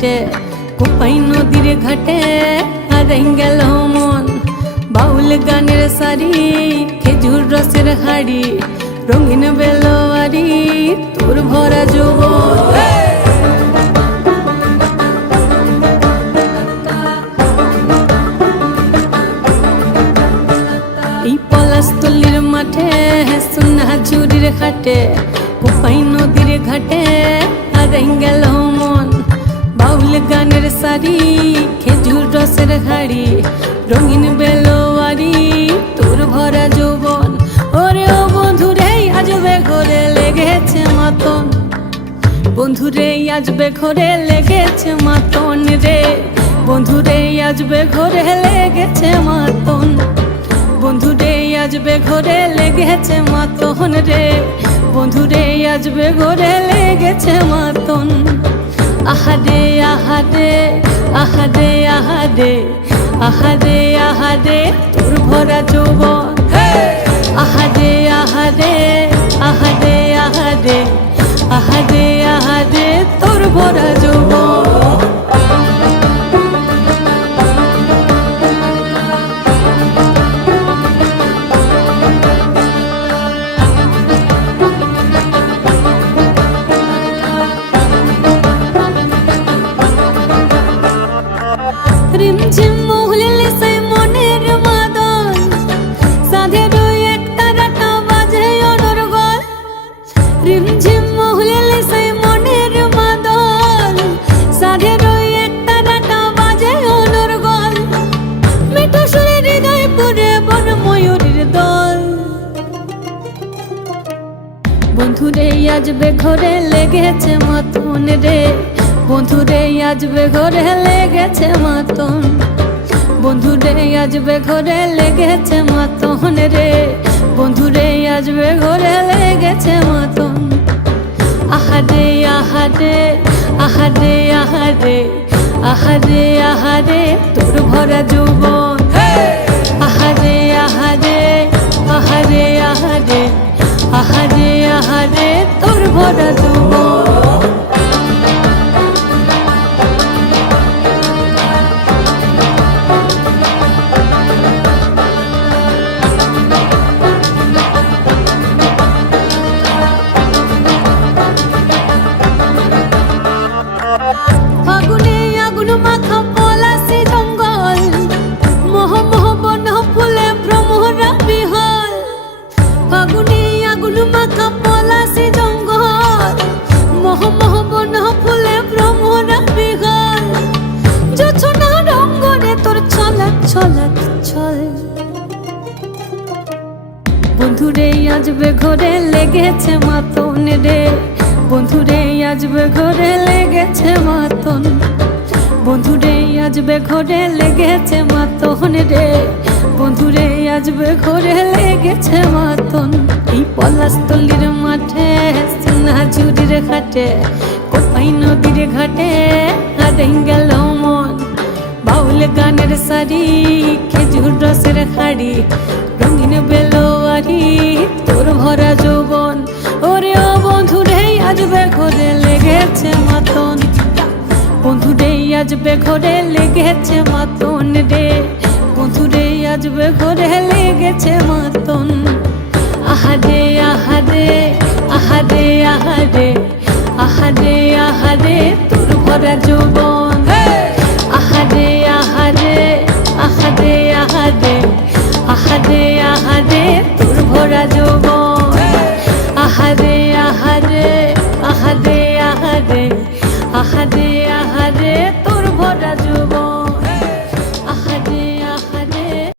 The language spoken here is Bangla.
হাটে কোপাই নদীর ঘাটে হারাই গেল মন। বাউল গানের সারি খেজুর রসের হাড়ি রঙিন বেলোয়ারি তোর ভরা যৌবন। এই পলাশতলির মাঠে সোনা ঝুরির ঘাটে কোপাই নদীর ঘাটে হারাই গেল মন। বাউল গানের সারি খেজুর রসের হাড়ি রঙিন বেলোয়ারি তোর ভরা যৌবন। ওরে ও বন্ধুরে আজবে ঘরে লেগেছে মাতন, বন্ধুরে আজবে ঘরে লেগেছে মাতন রে, বন্ধুরে আজবে ঘরে লেগেছে মাতন, বন্ধুরে আজবে ঘরে লেগেছে মাতন রে, বন্ধুরে আজবে ঘরে লেগেছে মাতন। আহারে আহারে আহারে আহারে আহারে আহারে তোর ভরা যৌবন। আহারে আহারে আহারে আহারে আহারে আহারে তোর ভরা যৌবন। রিমঝিম মহুলে সেই মনের মাদল সাধের এক তারাটা বাজে অনর্গল। রিমঝিম মহুলে সেই মনের মাদল সাধের এক তারাটা বাজে অনর্গল। মিঠো সুরে হৃদয় পুরে বন ময়ূরীর দল। বন্ধুরে আজবে ঘরে লেগেছে মাতন রে, বন্ধুরে আজবে ঘরে লেগেছে মাতন, বন্ধুরে আজবে ঘরে লেগেছে মাতন রে, বন্ধুরে আজবে ঘরে লেগেছে মাতন। আহারে আহারে আহারে আহারে আহারে আহারে তোর ভরা যৌবন। আহারে আহারে আহারে আহারে আহারে আহারে তোর ভরা যৌবন। ফাগুনে আগুন মাখা পলাশি জঙ্গল, মোহ মোহ বন ফুলে ভ্রমরা বিহল। ফাগুনে আগুন মাখা পলাশি জঙ্গল, মোহ মোহ বন ফুলে ভ্রমরা বিহল। জোছনা রঙ্গনে তোর ছলক ছলক ছল। বন্ধুরে আজবে ঘরে লেগেছে মাতন রে, বন্ধুরে আজবে ঘরে লেগেছে মাতন, বন্ধুরে আজবে ঘরে লেগেছে মাতন রে, বন্ধুরে আজবে ঘরে লেগেছে মাতন। এই পলাশতলির মাঠে সোনা ঝুরির ঘাটে কোপাই নদীর ঘাটে হারাই গেল মন। বাউল গানের সারি খেজুর রসের হাড়ি রঙিন বেলোয়ারি তোর ভরা যৌবন। ওরে ও বন্ধুরে আজবে ঘরে লেগেছে মাতন, বন্ধুরে আজবে ঘরে লেগেছে মাতন রে, বন্ধুরে আজবে ঘরে লেগেছে মাতন। আহারে আহারে আহারে আহারে আহারে আহারে তোর ভরা যৌবন।